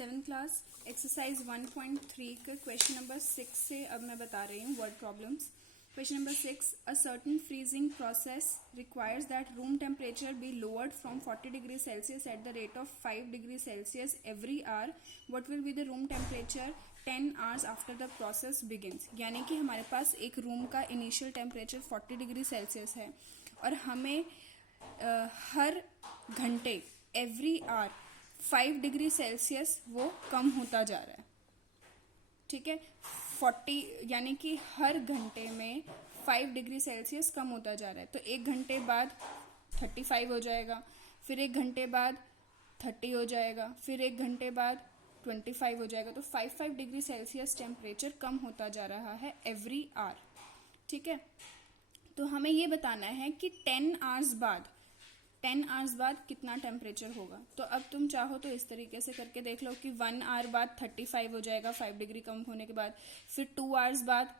7th class exercise 1.3 के question number 6 से अब मैं बता रही हूँ word problems. Question number 6, a certain freezing process requires that room temperature be lowered from 40 degree Celsius at the rate of 5 degree Celsius every hour. What will be the room temperature 10 hours after the process begins. यानी कि हमारे पास एक room का initial temperature 40 degree Celsius है और हमें हर घंटे every hour 5 degree Celsius वो कम होता जा रहा है। ठीक है, 40 यानी कि हर घंटे में 5 डिग्री सेल्सियस कम होता जा रहा है। तो एक घंटे बाद 35 हो जाएगा, फिर एक घंटे बाद 30 हो जाएगा, फिर एक घंटे बाद 25 हो जाएगा। तो 5 डिग्री सेल्सियस टेम्परेचर कम होता जा रहा है एवरी आवर। ठीक है, तो हमें ये बताना है कि 10 आवर्स बाद कितना टेम्परेचर होगा। तो अब तुम चाहो तो इस तरीके से करके देख लो कि 1 आवर बाद 35 हो जाएगा 5 डिग्री कम होने के बाद, फिर 2 आवर्स बाद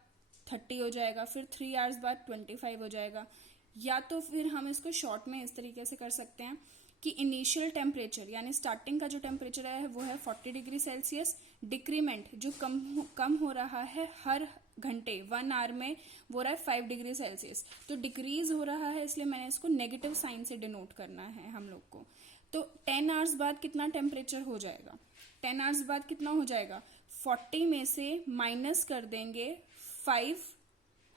30 हो जाएगा, फिर 3 आवर्स बाद 25 हो जाएगा। या तो फिर हम इसको शॉर्ट में इस तरीके से कर सकते हैं कि इनिशियल टेम्परेचर यानी स्टार्टिंग का जो टेम्परेचर है वो है 40 डिग्री सेल्सियस, डिक्रीमेंट जो कम हो रहा है हर घंटे 1 आवर में वो रहा है 5 डिग्री सेल्सियस। तो डिक्रीज हो रहा है, इसलिए मैंने इसको नेगेटिव साइन से डिनोट करना है हम लोग को। तो 10 आवर्स बाद कितना टेम्परेचर हो जाएगा, 10 आवर्स बाद कितना हो जाएगा, 40 में से माइनस कर देंगे 5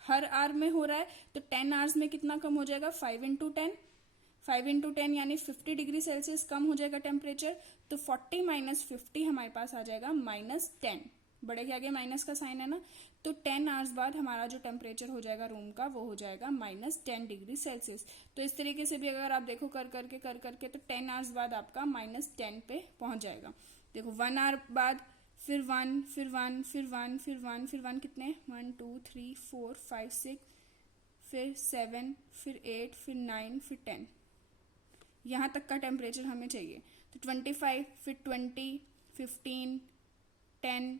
हर आवर में हो रहा है, तो 10 आवर्स में कितना कम हो जाएगा, 5 इंटू 10 यानी 50 डिग्री सेल्सियस कम हो जाएगा टेम्परेचर। तो 40 माइनस 50 हमारे पास आ जाएगा -10, बड़े के आगे माइनस का साइन है ना। तो 10 आवर्स बाद हमारा जो टेम्परेचर हो जाएगा रूम का वो हो जाएगा -10 डिग्री सेल्सियस। तो इस तरीके से भी अगर आप देखो कर करके तो 10 आवर्स बाद आपका -10 पे पहुंच जाएगा। देखो 1 आवर बाद फिर 1 फिर 1 फिर 1 फिर 1 फिर 1 कितने 1 2 3 4 5 6 फिर 7 फिर 8 फिर 9 फिर 10, यहाँ तक का टेम्परेचर हमें चाहिए। तो 25 फिर 20 15 10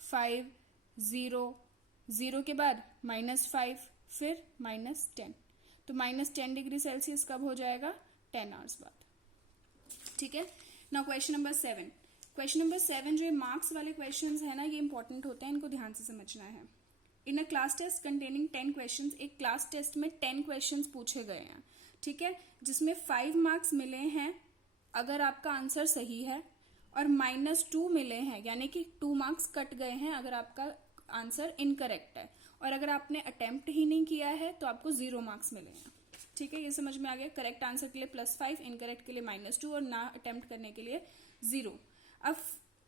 5 0 0 के बाद -5 फिर -10। तो -10 डिग्री सेल्सियस कब हो जाएगा, 10 आवर्स बाद। ठीक है, now question number 7। Question number 7 जो मार्क्स वाले क्वेश्चंस है ना, ये इंपॉर्टेंट होते हैं, इनको ध्यान से समझना है। In a class test containing 10 questions, एक क्लास टेस्ट में 10 क्वेश्चंस पूछे गए हैं। ठीक है, जिसमें 5 मार्क्स मिले हैं अगर आपका आंसर सही है और -2 मिले हैं यानी कि 2 मार्क्स कट गए हैं अगर आपका आंसर इनकरेक्ट है। और अगर आपने अटेम्प्ट ही नहीं किया है तो आपको 0 मार्क्स मिले हैं। ठीक है, ये समझ में आ गया। करेक्ट आंसर के लिए +5, इनकरेक्ट के लिए -2 और ना अटेम्प्ट करने के लिए 0। अब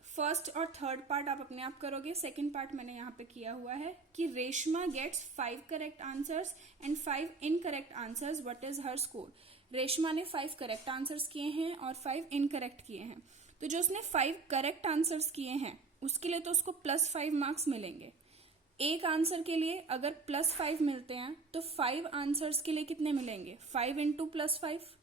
फर्स्ट और थर्ड पार्ट आप अपने आप करोगे, सेकंड पार्ट मैंने यहाँ पे किया हुआ है कि Reshma gets 5 correct answers and 5 incorrect answers, what is her score. Reshma ने 5 करेक्ट आंसर्स किए हैं और 5 इनकरेक्ट किए हैं। तो जो उसने 5 करेक्ट आंसर्स किए हैं उसके लिए तो उसको +5 मार्क्स मिलेंगे। एक आंसर के लिए अगर +5 मिलते हैं तो 5 आंसर्स के लिए कितने मिलेंगे, 5 इंटू +5।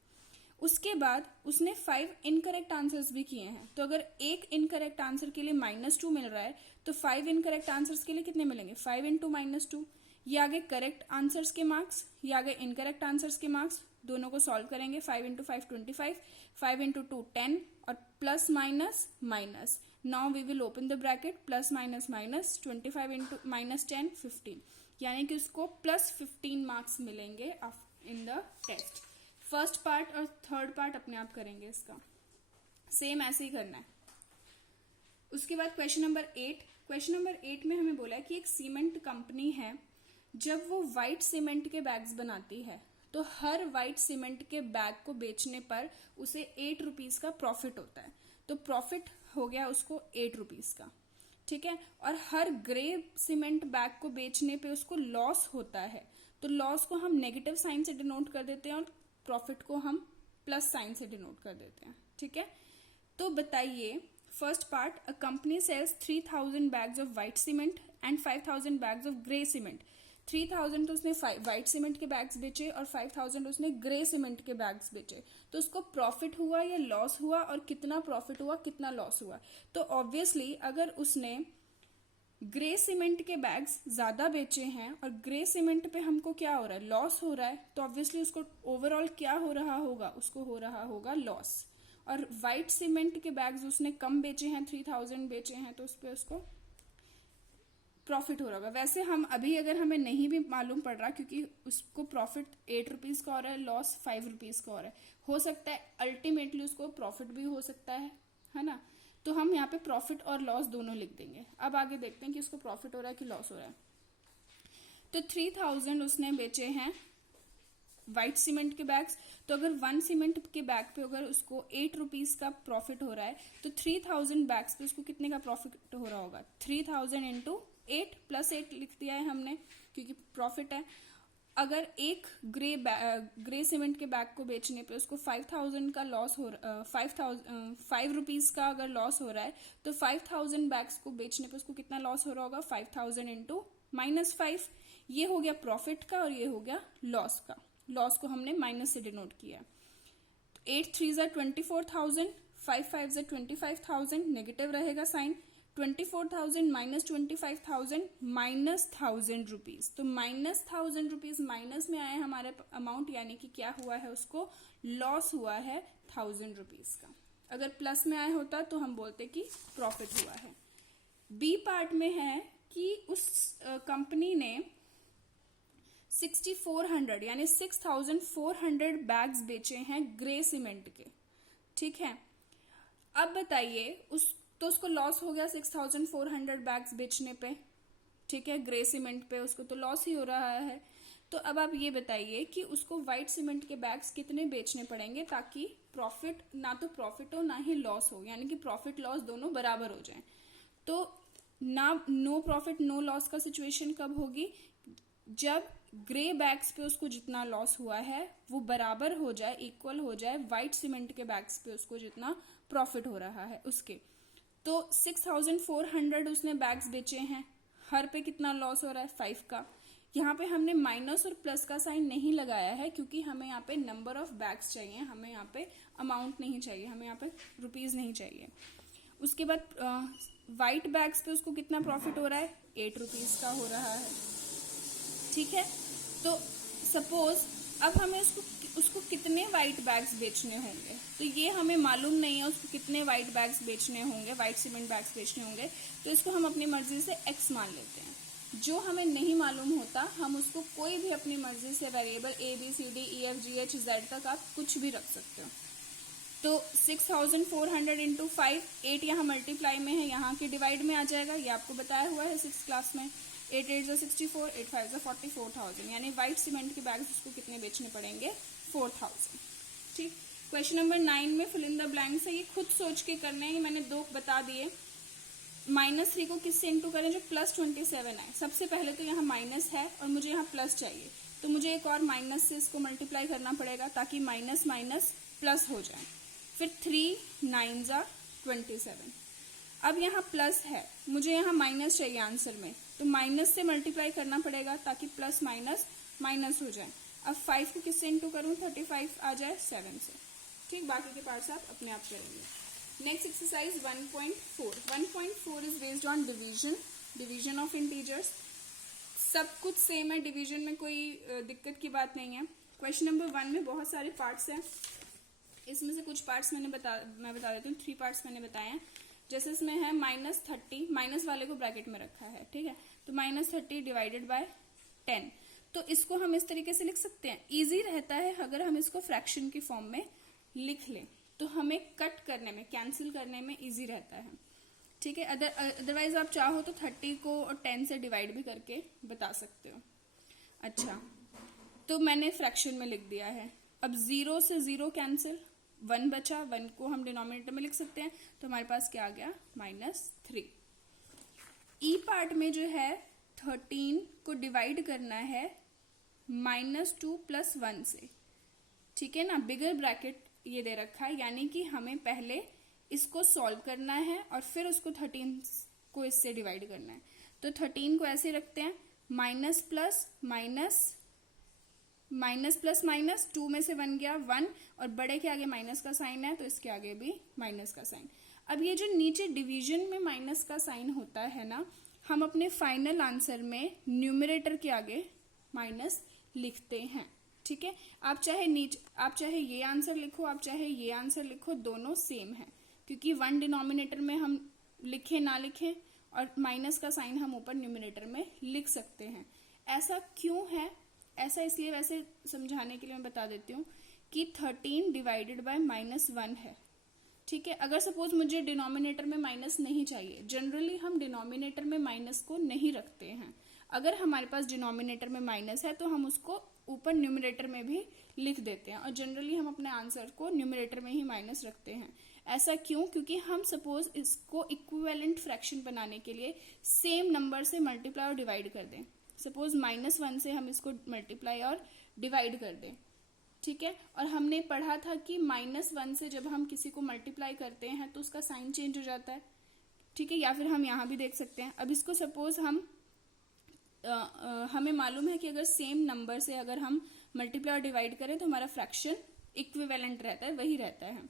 उसके बाद उसने 5 इनकरेक्ट आंसर्स भी किए हैं, तो अगर एक इनकरेक्ट आंसर के लिए -2 मिल रहा है तो 5 इनकरेक्ट आंसर्स के लिए कितने मिलेंगे, 5 इंटू -2। ये आगे करेक्ट आंसर्स के मार्क्स, ये आगे इनकरेक्ट आंसर्स के मार्क्स, दोनों को सॉल्व करेंगे। 5 इंटू 5 25, 5 इंटू 2 10 और plus minus minus. Now we will open the bracket, plus minus minus 25 into -10 15, यानी कि उसको +15 मार्क्स मिलेंगे in the test. First part और थर्ड पार्ट अपने आप करेंगे, इसका सेम ऐसे ही करना है। उसके बाद क्वेश्चन नंबर 8। क्वेश्चन नंबर 8 में हमें बोला है कि एक सीमेंट कंपनी है, जब वो व्हाइट सीमेंट के बैग्स बनाती है तो हर व्हाइट सीमेंट के बैग को बेचने पर उसे 8 रुपीज का प्रॉफिट होता है। तो प्रॉफिट हो गया उसको 8 रुपीज का। ठीक है, और हर ग्रे सीमेंट बैग को बेचने पे उसको लॉस होता है। तो लॉस को हम नेगेटिव साइन से डिनोट कर देते हैं और प्रॉफिट को हम प्लस साइन से डिनोट कर देते हैं। ठीक है, तो बताइए first part, a company sells 3000 bags of white cement and 5000 bags of grey cement. 3000 तो उसने व्हाइट सीमेंट के बैग्स बेचे और 5000 उसने ग्रे सीमेंट के बैग्स बेचे। तो उसको प्रॉफिट हुआ या लॉस हुआ, और कितना प्रॉफिट हुआ कितना लॉस हुआ। तो ऑब्वियसली अगर उसने ग्रे सीमेंट के बैग्स ज्यादा बेचे हैं और ग्रे सीमेंट पे हमको क्या हो रहा है, लॉस हो रहा है, तो ऑब्वियसली उसको ओवरऑल क्या हो रहा होगा, उसको हो रहा होगा लॉस। और वाइट सीमेंट के बैग्स उसने कम बेचे हैं, 3000 बेचे हैं, तो उस पर उसको प्रॉफिट हो रहा होगा। वैसे हम अभी अगर हमें नहीं भी मालूम पड़ रहा, क्योंकि उसको प्रॉफिट 8 रुपीज का हो रहा है, लॉस 5 रुपीज का हो रहा है, हो सकता है अल्टीमेटली उसको प्रॉफिट भी हो सकता है ना। तो हम यहाँ पे प्रॉफिट और लॉस दोनों लिख देंगे। अब आगे देखते हैं कि उसको प्रॉफिट हो रहा है कि लॉस हो रहा है। तो 3000 उसने बेचे हैं व्हाइट सीमेंट के बैग्स। तो अगर 1 सीमेंट के बैग पे अगर उसको 8 रुपीज का प्रॉफिट हो रहा है, तो 3000 बैग्स पे उसको कितने का प्रॉफिट हो रहा होगा? 3000 इंटू 8 प्लस 8 लिख दिया है हमने, क्योंकि प्रॉफिट है। अगर एक ग्रे सीमेंट के बैग को बेचने पे उसको 5000 का लॉस हो 5 रुपीज का अगर लॉस हो रहा है, तो 5000 बैग्स को बेचने पे उसको कितना लॉस हो रहा होगा? 5000 इंटू -5। ये हो गया प्रॉफिट का और ये हो गया लॉस का। लॉस को हमने माइनस से डिनोट किया। तो 8 3 24,000, 5 5 25,000, नेगेटिव रहेगा साइन। 24,000 minus 25,000 minus 1000 rupees. तो माइनस 1000 रुपीज माइनस में आया हमारे अमाउंट, यानी कि क्या हुआ है? उसको लॉस हुआ है 1000 रुपीज का। अगर प्लस में आया होता तो हम बोलते कि प्रॉफिट हुआ है। बी पार्ट में है कि उस कंपनी ने 6400 यानी 6400 बैग्स बेचे हैं ग्रे सीमेंट के, ठीक है। अब बताइए उसको लॉस हो गया 6400 बैग्स बेचने पे, ठीक है, ग्रे सीमेंट पे उसको तो लॉस ही हो रहा है। तो अब आप ये बताइए कि उसको व्हाइट सीमेंट के बैग्स कितने बेचने पड़ेंगे ताकि प्रॉफिट, ना तो प्रॉफिट हो ना ही लॉस हो, यानी कि प्रॉफिट लॉस दोनों बराबर हो जाएं। तो ना नो प्रॉफिट नो लॉस का सिचुएशन कब होगी? जब ग्रे बैग्स पे उसको जितना लॉस हुआ है वो बराबर हो जाए, इक्वल हो जाए व्हाइट सीमेंट के बैग्स पे उसको जितना प्रॉफिट हो रहा है उसके। तो 6400 उसने बैग्स बेचे हैं, हर पे कितना लॉस हो रहा है? 5 का। यहाँ पे हमने माइनस और प्लस का साइन नहीं लगाया है, क्योंकि हमें यहाँ पे नंबर ऑफ बैग्स चाहिए, हमें यहाँ पे अमाउंट नहीं चाहिए, हमें यहाँ पे रुपीज नहीं चाहिए। उसके बाद व्हाइट बैग्स पे उसको कितना प्रॉफिट हो रहा है? 8 रुपीज का हो रहा है, ठीक है। तो सपोज अब हमें उसको कितने व्हाइट बैग्स बेचने होंगे, तो ये हमें मालूम नहीं है उसको कितने व्हाइट बैग्स बेचने होंगे, व्हाइट सीमेंट बैग्स बेचने होंगे। तो इसको हम अपनी मर्जी से x मान लेते हैं। जो हमें नहीं मालूम होता हम उसको कोई भी अपनी मर्जी से वेरिएबल ABCDEFGHZ तक आप कुछ भी रख सकते हो। तो 6400 इंटू 5, 8 यहाँ मल्टीप्लाई में है, यहाँ के डिवाइड में आ जाएगा, ये आपको बताया हुआ है 6th क्लास में। 8 8 64, 8 5 44,000, यानी व्हाइट सीमेंट के बैग्स उसको कितने बेचने पड़ेंगे? 4000, ठीक। क्वेश्चन नंबर 9 में फिल इन द ब्लैंक्स है, ये खुद सोच के करने हैं, मैंने 2 बता दिए। -3 को किससे इंटू करें? जो +27 आए। सबसे पहले तो यहाँ माइनस है और मुझे यहाँ प्लस चाहिए, तो मुझे एक और माइनस से इसको मल्टीप्लाई करना पड़ेगा ताकि माइनस माइनस प्लस हो जाए। फिर 3 9 27। अब यहाँ प्लस है, मुझे यहाँ माइनस चाहिए आंसर में, तो माइनस से मल्टीप्लाई करना पड़ेगा ताकि प्लस माइनस माइनस हो जाए। अब 5 को किससे इंटू करूँ? 35 आ जाए 7 से, ठीक। बाकी के पार्ट्स आप अपने आप करेंगे। Next exercise 1.4। 1.4 is based on division of integers. सब कुछ सेम है, डिवीजन में कोई दिक्कत की बात नहीं है। क्वेश्चन नंबर 1 में बहुत सारे पार्ट्स हैं, इसमें से कुछ पार्ट्स मैं बता देती हूँ। 3 पार्ट्स मैंने बताए हैं। जैसे इसमें है -30, माइनस वाले को ब्रैकेट में रखा है, ठीक है। तो -30 डिवाइडेड बाय 10। तो इसको हम इस तरीके से लिख सकते हैं, इजी रहता है अगर हम इसको फ्रैक्शन की फॉर्म में लिख लें, तो हमें कट करने में, कैंसिल करने में इजी रहता है, ठीक है। अदरवाइज आप चाहो तो 30 को और 10 से डिवाइड भी करके बता सकते हो। अच्छा, तो मैंने फ्रैक्शन में लिख दिया है। अब 0 से 0 कैंसिल, 1 बचा, 1 को हम डिनोमिनेटर में लिख सकते हैं, तो हमारे पास क्या आ गया? -3। ई पार्ट में जो है 13 को डिवाइड करना है -2 + 1 से, ठीक है ना। बिगर ब्रैकेट ये दे रखा है, यानी कि हमें पहले इसको सॉल्व करना है और फिर उसको 13 को इससे डिवाइड करना है। तो 13 को ऐसे रखते हैं, माइनस प्लस माइनस, 2 में से 1 गया 1, और बड़े के आगे माइनस का साइन है तो इसके आगे भी माइनस का साइन। अब ये जो नीचे डिवीजन में माइनस का साइन होता है ना, हम अपने फाइनल आंसर में न्यूमरेटर के आगे माइनस लिखते हैं, ठीक है, आप चाहे ये आंसर लिखो, आप चाहे ये आंसर लिखो, दोनों सेम है, क्योंकि 1 डिनोमिनेटर में हम लिखें ना लिखें और माइनस का साइन हम ऊपर न्यूमिनेटर में लिख सकते हैं। ऐसा क्यों है? ऐसा इसलिए, वैसे समझाने के लिए मैं बता देती हूँ कि 13 डिवाइडेड बाय -1 है। ठीक है, अगर सपोज मुझे डिनोमिनेटर में माइनस नहीं चाहिए, जनरली हम डिनोमिनेटर में माइनस को नहीं रखते हैं। अगर हमारे पास डिनोमिनेटर में माइनस है तो हम उसको ऊपर न्यूमिनेटर में भी लिख देते हैं, और जनरली हम अपने आंसर को न्यूमिनेटर में ही माइनस रखते हैं। ऐसा क्यों? क्योंकि हम सपोज इसको इक्विवेलेंट फ्रैक्शन बनाने के लिए सेम नंबर से मल्टीप्लाई और डिवाइड कर दें। सपोज -1 से हम इसको मल्टीप्लाई और डिवाइड कर दें, ठीक है, और हमने पढ़ा था कि -1 से जब हम किसी को मल्टीप्लाई करते हैं तो उसका साइन चेंज हो जाता है, ठीक है, या फिर हम यहाँ भी देख सकते हैं। अब इसको सपोज हमें मालूम है कि अगर सेम नंबर से अगर हम मल्टीप्लाई और डिवाइड करें तो हमारा फ्रैक्शन इक्विवेलेंट रहता है, वही रहता है।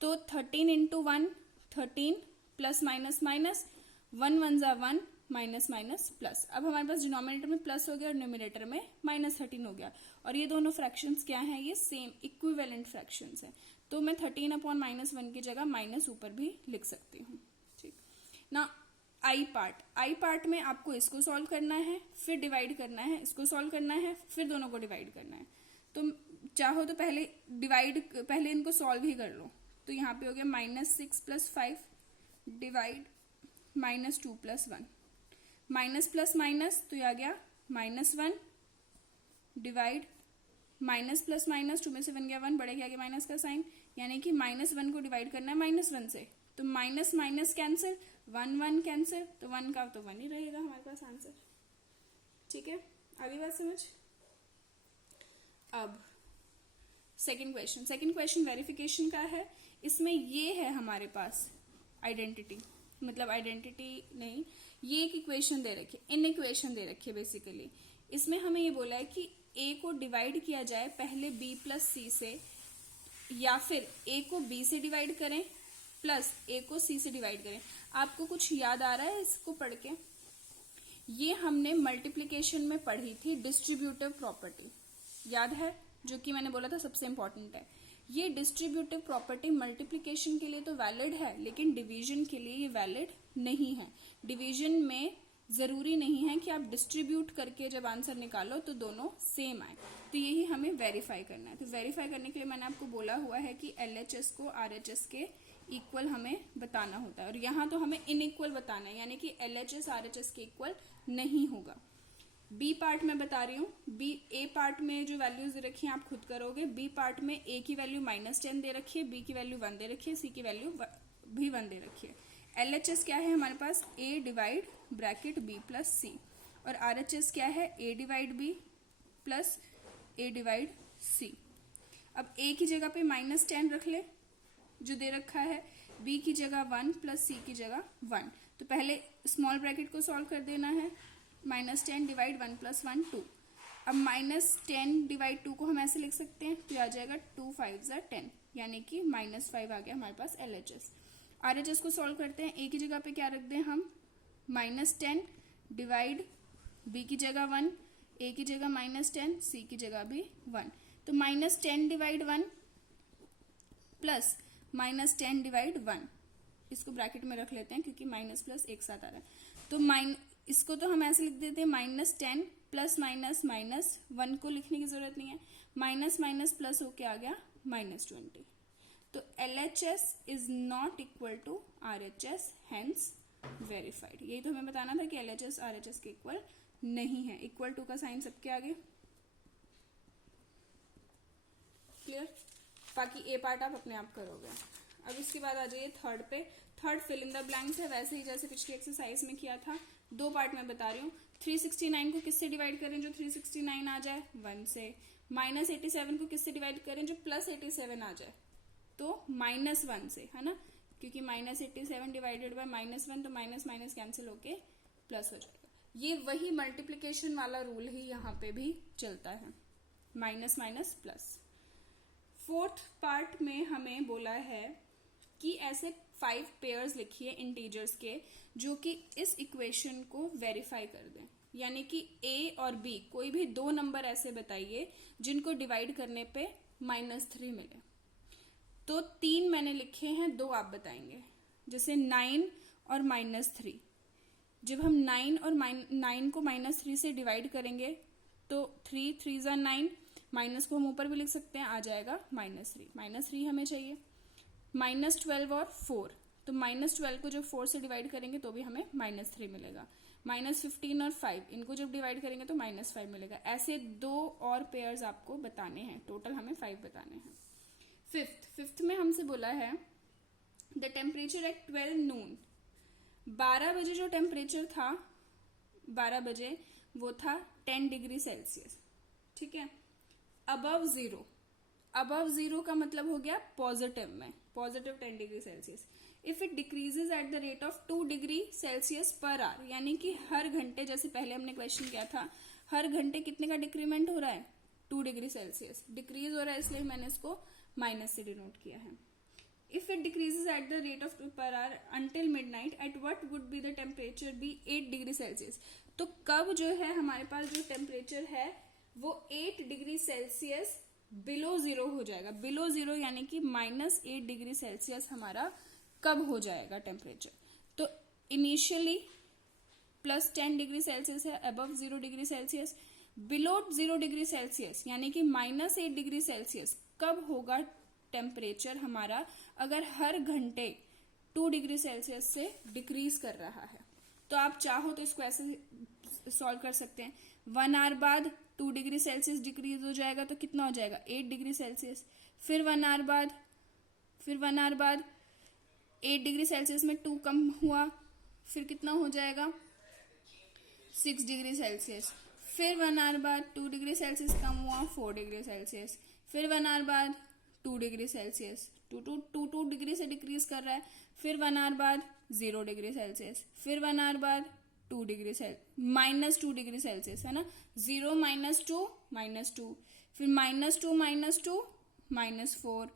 तो 13 इंटू 1 13 प्लस माइनस माइनस 1 1 जा 1 माइनस माइनस प्लस। अब हमारे पास डिनोमिनेटर में प्लस हो गया और न्यूमिनेटर में -13 हो गया, और ये दोनों फ्रैक्शंस क्या हैं? ये सेम इक्विवेलेंट फ्रैक्शंस हैं। तो मैं 13 अपॉन -1 की जगह माइनस ऊपर भी लिख सकती हूँ। ठीक ना, आई पार्ट में आपको इसको सॉल्व करना है, फिर डिवाइड करना है, इसको सॉल्व करना है, फिर दोनों को डिवाइड करना है। तो चाहो तो पहले इनको सॉल्व ही कर लो। तो यहाँ पे हो गया -6 + 5 डिवाइड -2 + 1, माइनस प्लस माइनस तो ये आ गया -1 डिवाइड माइनस प्लस माइनस 2 में से 1 गया 1, बढ़े गया आगे माइनस का साइन, यानी कि -1 को डिवाइड करना है -1 से, तो माइनस माइनस कैंसिल, 1 1 कैंसिल, तो 1 का तो 1 ही रहेगा हमारे पास आंसर। ठीक है, आगे बात समझ। अब सेकंड क्वेश्चन वेरिफिकेशन का है। इसमें ये है हमारे पास आइडेंटिटी नहीं, ये एक इक्वेशन दे रखी है, इन इक्वेशन दे रखी है बेसिकली। इसमें हमें ये बोला है कि a को डिवाइड किया जाए पहले b + c से, या फिर a को b से डिवाइड करें प्लस a को c से डिवाइड करें। आपको कुछ याद आ रहा है इसको पढ़ के? ये हमने मल्टीप्लिकेशन में पढ़ी थी, डिस्ट्रीब्यूटिव प्रॉपर्टी, याद है? जो कि मैंने बोला था सबसे इंपॉर्टेंट है। ये डिस्ट्रीब्यूटिव प्रॉपर्टी मल्टीप्लिकेशन के लिए तो वैलिड है, लेकिन डिवीजन के लिए ये वैलिड नहीं है। डिवीजन में जरूरी नहीं है कि आप डिस्ट्रीब्यूट करके जब आंसर निकालो तो दोनों सेम आए, तो यही हमें वेरीफाई करना है। तो वेरीफाई करने के लिए मैंने आपको बोला हुआ है कि LHS को RHS के इक्वल हमें बताना होता है, और यहाँ तो हमें इनइक्वल बताना है, यानी कि LHS RHS के इक्वल नहीं होगा। बी पार्ट में बता रही हूँ, ए पार्ट में जो वैल्यूज दे रखी है आप खुद करोगे। बी पार्ट में ए की वैल्यू -10 दे रखी है, बी की वैल्यू 1 दे रखी है, सी की वैल्यू भी 1 दे रखी है। LHS क्या है हमारे पास? a divide bracket b + c, और RHS क्या है? a divide b plus a divide c। अब a की जगह पे -10 रख ले जो दे रखा है, b की जगह 1 प्लस c की जगह 1। तो पहले स्मॉल ब्रैकेट को सॉल्व कर देना है, -10 डिवाइड 1 + 1 2। अब -10 डिवाइड 2 को हम ऐसे लिख सकते हैं, तो आ जाएगा 2 5 = 10, यानी कि -5 आ गया हमारे पास LHS। RHS को सॉल्व करते हैं, a की जगह पे क्या रख दें हम? -10 डिवाइड b की जगह 1, a की जगह -10, c की जगह भी 1। तो -10 डिवाइड 1 प्लस -10 डिवाइड 1, इसको ब्रैकेट में रख लेते हैं क्योंकि माइनस प्लस एक साथ आ रहा है। तो इसको तो हम ऐसे लिख देते हैं -10 प्लस माइनस माइनस 1 को लिखने की जरूरत नहीं है, माइनस माइनस प्लस होके आ गया -20। तो LHS is not equal to RHS, hence verified. यही तो हमें बताना था कि LHS RHS के इक्वल नहीं है। इक्वल टू का साइन सबके आगे क्लियर। बाकी ए पार्ट आप अपने आप करोगे। अब इसके बाद आ जाइए थर्ड पे। Third fill in the blanks है, वैसे ही जैसे पिछली एक्सरसाइज में किया था। 2 पार्ट में बता रही हूँ। 369 को किससे डिवाइड करें जो 369 आ जाए? 1 से। -87 को किससे डिवाइड करें जो +87 आ जाए? तो -1 से, है ना, क्योंकि -87 डिवाइडेड बाय -1, तो माइनस माइनस कैंसिल होके प्लस हो जाएगा। ये वही मल्टीप्लिकेशन वाला रूल ही यहाँ पे भी चलता है, minus minus plus. Fourth part में हमें बोला है कि ऐसे 5 पेयर्स लिखिए इंटीजर्स के जो कि इस इक्वेशन को वेरीफाई कर दें। यानी कि ए और बी कोई भी दो नंबर ऐसे बताइए जिनको डिवाइड करने पे -3 मिले। तो 3 मैंने लिखे हैं, 2 आप बताएंगे। जैसे 9 और -3, जब हम 9 और 9 को -3 से डिवाइड करेंगे तो 3 3 ज़ा 9, माइनस को हम ऊपर भी लिख सकते हैं, आ जाएगा -3 हमें चाहिए। -12 और 4, तो -12 को जब 4 से डिवाइड करेंगे तो भी हमें -3 मिलेगा। -15 और 5, इनको जब डिवाइड करेंगे तो -5 मिलेगा। ऐसे 2 और पेयर्स आपको बताने हैं, टोटल हमें 5 बताने हैं। फिफ्थ में हमसे बोला है द टेम्परेचर एट 12 नून, 12 बजे जो टेम्परेचर था 12 बजे वो था 10 डिग्री सेल्सियस, ठीक है। अबव जीरो का मतलब हो गया पॉजिटिव में, positive 10 degree Celsius. If it decreases at the rate of 2 degree Celsius per hour, यानी कि हर घंटे, जैसे पहले हमने क्वेश्चन किया था, हर घंटे कितने का डिक्रीमेंट हो रहा है, 2 डिग्री सेल्सियस डिक्रीज हो रहा है, इसलिए मैंने इसको माइनस से डिनोट किया है। If it decreases at the rate of 2 per hour until midnight, at what would be the temperature be 8 degree Celsius. तो कब जो है हमारे पास जो टेम्परेचर है वो 8 डिग्री सेल्सियस बिलो जीरो हो जाएगा। बिलो जीरो यानी कि -8 डिग्री सेल्सियस हमारा कब हो जाएगा टेम्परेचर। तो इनिशियली +10 डिग्री सेल्सियस है, above 0 degree Celsius, below 0 degree Celsius यानी कि -8 डिग्री सेल्सियस कब होगा टेम्परेचर हमारा, अगर हर घंटे 2 डिग्री सेल्सियस से डिक्रीज कर रहा है। तो आप चाहो तो इसको ऐसे सॉल्व कर सकते हैं। 1 आवर बाद 2 डिग्री सेल्सियस डिक्रीज हो जाएगा तो कितना हो जाएगा, 8 डिग्री सेल्सियस। फिर 1 आवर बाद 8 डिग्री सेल्सियस में 2 कम हुआ, फिर कितना हो जाएगा, 6 डिग्री सेल्सियस। फिर 1 आवर बाद 2 डिग्री सेल्सियस कम हुआ, 4 डिग्री सेल्सियस। फिर 1 आवर बाद 2 डिग्री सेल्सियस, 2 डिग्री से डिक्रीज कर रहा है। फिर 1 आवर बाद 0 डिग्री सेल्सियस। फिर 1 आवर बाद -2 डिग्री सेल्सियस, है ना। 0 -2 -2, फिर -2 -2 -4,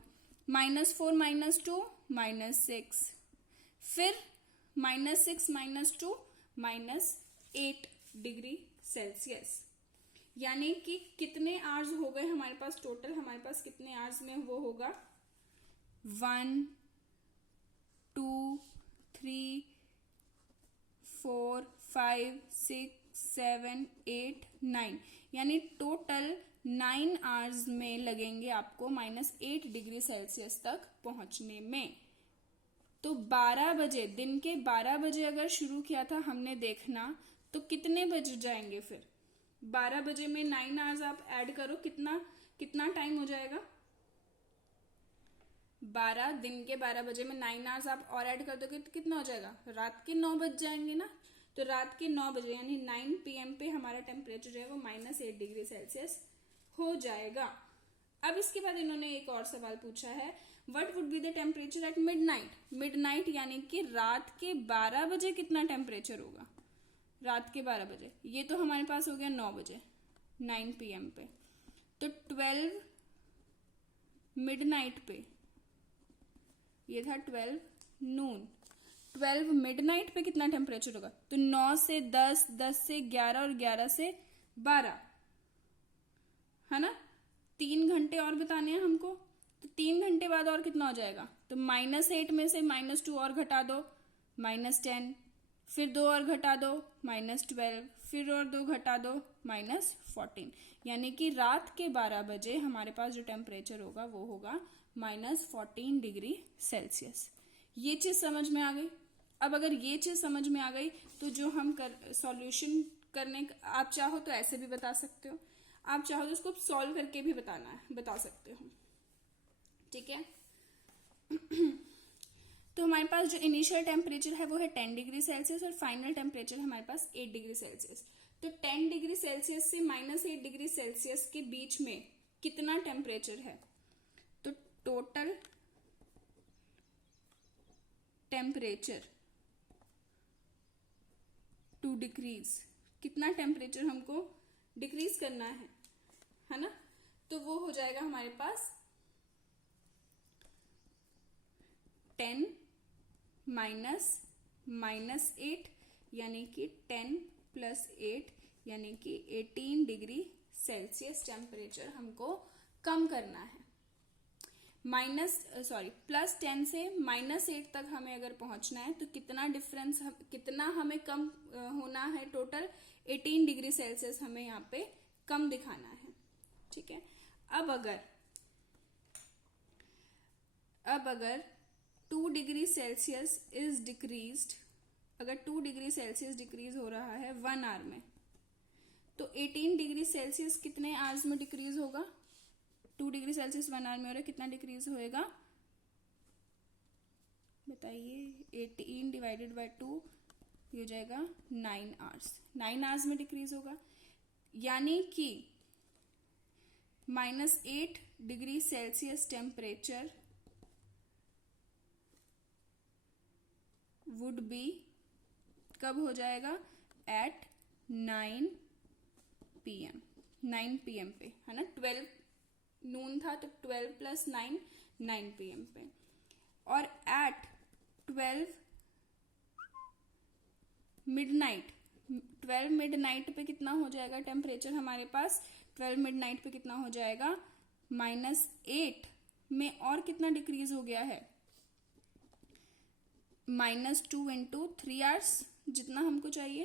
-4 -2 -6, फिर -6 -2 -8 डिग्री सेल्सियस। यानी कि कितने आवर्स हो गए हमारे पास टोटल, हमारे पास कितने आवर्स में वो होगा, 1 2 3 4 5 6 7 8 9, यानी टोटल 9 आवर्स में लगेंगे आपको -8 डिग्री सेल्सियस तक पहुंचने में। तो 12 बजे, दिन के 12 बजे अगर शुरू किया था हमने देखना, तो कितने बज जाएंगे फिर 12 बजे में 9 आवर्स आप ऐड करो, कितना टाइम हो जाएगा, 12 दिन के 12 बजे में 9 आवर्स आप और ऐड कर दोगे तो कितना हो जाएगा, रात के 9 बज जाएंगे ना। तो रात के 9 बजे यानी 9 PM पे हमारा टेम्परेचर जो है वो -8 डिग्री सेल्सियस हो जाएगा। अब इसके बाद इन्होंने एक और सवाल पूछा है, what would be the temperature at midnight यानी कि रात के 12 बजे कितना टेम्परेचर होगा, रात के 12 बजे। ये तो हमारे पास हो गया 9 बजे, 9 PM पे। तो 12 मिडनाइट पे, ये था 12 नून, 12 मिडनाइट पे कितना टेम्परेचर होगा, तो 9 से 10, 10 से 11 और 11 से 12, है ना। 3 घंटे और बताने हैं हमको, तो 3 घंटे बाद और कितना हो जाएगा, तो -8 में से -2 और घटा दो, -10, फिर 2 और घटा दो, -12, फिर और 2 घटा दो, -14, यानी कि रात के 12 बजे हमारे पास जो टेम्परेचर होगा वो होगा -14 डिग्री सेल्सियस। ये चीज समझ में आ गई। अब अगर ये चीज समझ में आ गई तो जो हम सॉल्यूशन करने, आप चाहो तो ऐसे भी बता सकते हो, आप चाहो तो इसको सॉल्व करके भी बता सकते हो, ठीक है। तो हमारे पास जो इनिशियल टेम्परेचर है वो है 10 डिग्री सेल्सियस और फाइनल टेम्परेचर हमारे पास 8 डिग्री सेल्सियस। तो 10 डिग्री सेल्सियस से -8 डिग्री सेल्सियस के बीच में कितना टेम्परेचर है, तो टोटल टेम्परेचर टू डिक्रीज, कितना टेम्परेचर हमको डिक्रीज करना है ना। तो वो हो जाएगा हमारे पास 10 -8 यानी कि 10 + 8 यानी कि 18 डिग्री सेल्सियस टेम्परेचर हमको कम करना है। +10 से -8 तक हमें अगर पहुंचना है तो कितना डिफरेंस, कितना हमें कम होना है, टोटल 18 डिग्री सेल्सियस हमें यहाँ पे कम दिखाना है। ठीक है, अब अगर 2 डिग्री सेल्सियस इज डिक्रीज्ड, अगर 2 डिग्री सेल्सियस डिक्रीज हो रहा है 1 आवर में, तो 18 डिग्री सेल्सियस कितने आवर्स में डिक्रीज होगा? 2 डिग्री सेल्सियस 1 आवर में हो रहा है, कितना डिक्रीज होएगा बताइए? 18 डिवाइडेड बाय 2 ये हो जाएगा 9 आवर्स। 9 आवर्स में डिक्रीज होगा, यानी कि -8 degree Celsius temperature would be, कब हो जाएगा? एट 9 PM, 9 PM पे, है ना। 12 नून था तो 12 + 9 9 PM पे, और एट 12 मिडनाइट पे कितना हो जाएगा टेम्परेचर हमारे पास? 12 मिडनाइट पे कितना हो जाएगा? -8 में और कितना डिक्रीज हो गया है? -2 × 3 आवर्स जितना हमको चाहिए,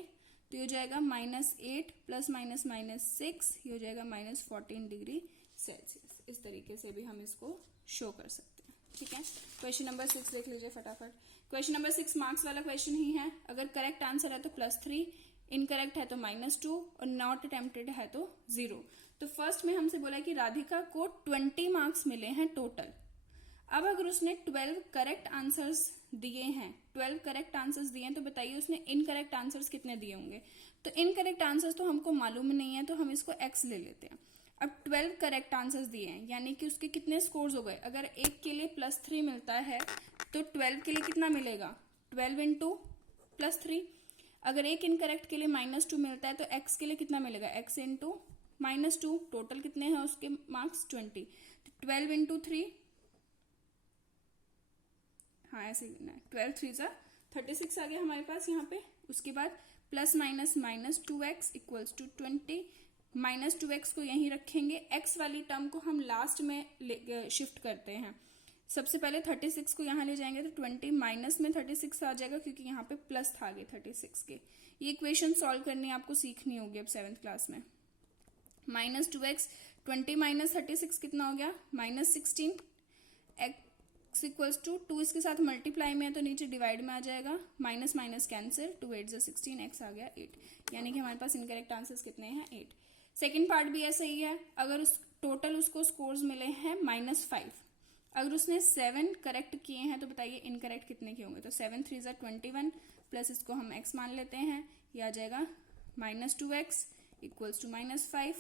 तो ये हो जाएगा -8 + -6, ये हो जाएगा -14 डिग्री सेल्सियस। इस तरीके से भी हम इसको शो कर सकते हैं। ठीक है, क्वेश्चन नंबर 6 देख लीजिए फटाफट। क्वेश्चन नंबर 6 मार्क्स वाला क्वेश्चन ही है। अगर करेक्ट आंसर है तो +3, इनकरेक्ट है तो -2 और नॉट अटेम्प्टेड है तो 0। तो फर्स्ट में हमसे बोला कि राधिका को 20 मार्क्स मिले हैं टोटल। अब अगर उसने 12 करेक्ट आंसर्स दिए हैं, 12 करेक्ट आंसर्स दिए हैं, तो बताइए उसने इनकरेक्ट आंसर्स कितने दिए होंगे? तो इनकरेक्ट आंसर्स तो हमको मालूम नहीं है, तो हम इसको x ले लेते हैं। अब 12 करेक्ट आंसर्स दिए हैं, यानी कि उसके कितने स्कोर्स हो गए? अगर एक के लिए +3 मिलता है तो 12 के लिए कितना मिलेगा? 12 × +3। अगर एक इनकरेक्ट के लिए -2 मिलता है तो x के लिए कितना मिलेगा? x × -2। टोटल कितने हैं उसके मार्क्स? 20। तो 12 × 3, हाँ ऐसे ही करना है, 12 3 = 36 आ गया हमारे पास यहाँ पे। उसके बाद +- -2x = 20, -2x को यहीं रखेंगे, x वाली टर्म को हम लास्ट में शिफ्ट करते हैं। सबसे पहले 36 को यहाँ ले जाएंगे तो 20 माइनस में 36 आ जाएगा, क्योंकि यहाँ पे प्लस था आगे 36 के। ये इक्वेशन सॉल्व करनी आपको सीखनी होगी अब 7th क्लास में। -2x, 20 - 36 कितना हो गया? -16। x = 2, इसके साथ मल्टीप्लाई में है तो नीचे डिवाइड में आ जाएगा, माइनस माइनस कैंसिल, 2 8 = 16, x आ गया 8। यानी कि हमारे पास इनकरेक्ट आंसर्स कितने हैं? 8। सेकेंड पार्ट भी ऐसा ही है। अगर उस टोटल उसको स्कोर्स मिले हैं -5, अगर उसने 7 करेक्ट किए हैं तो बताइए इनकरेक्ट कितने किए होंगे? तो 7 3 = 21, प्लस इसको हम x मान लेते हैं, ये आ जाएगा -2x = -5।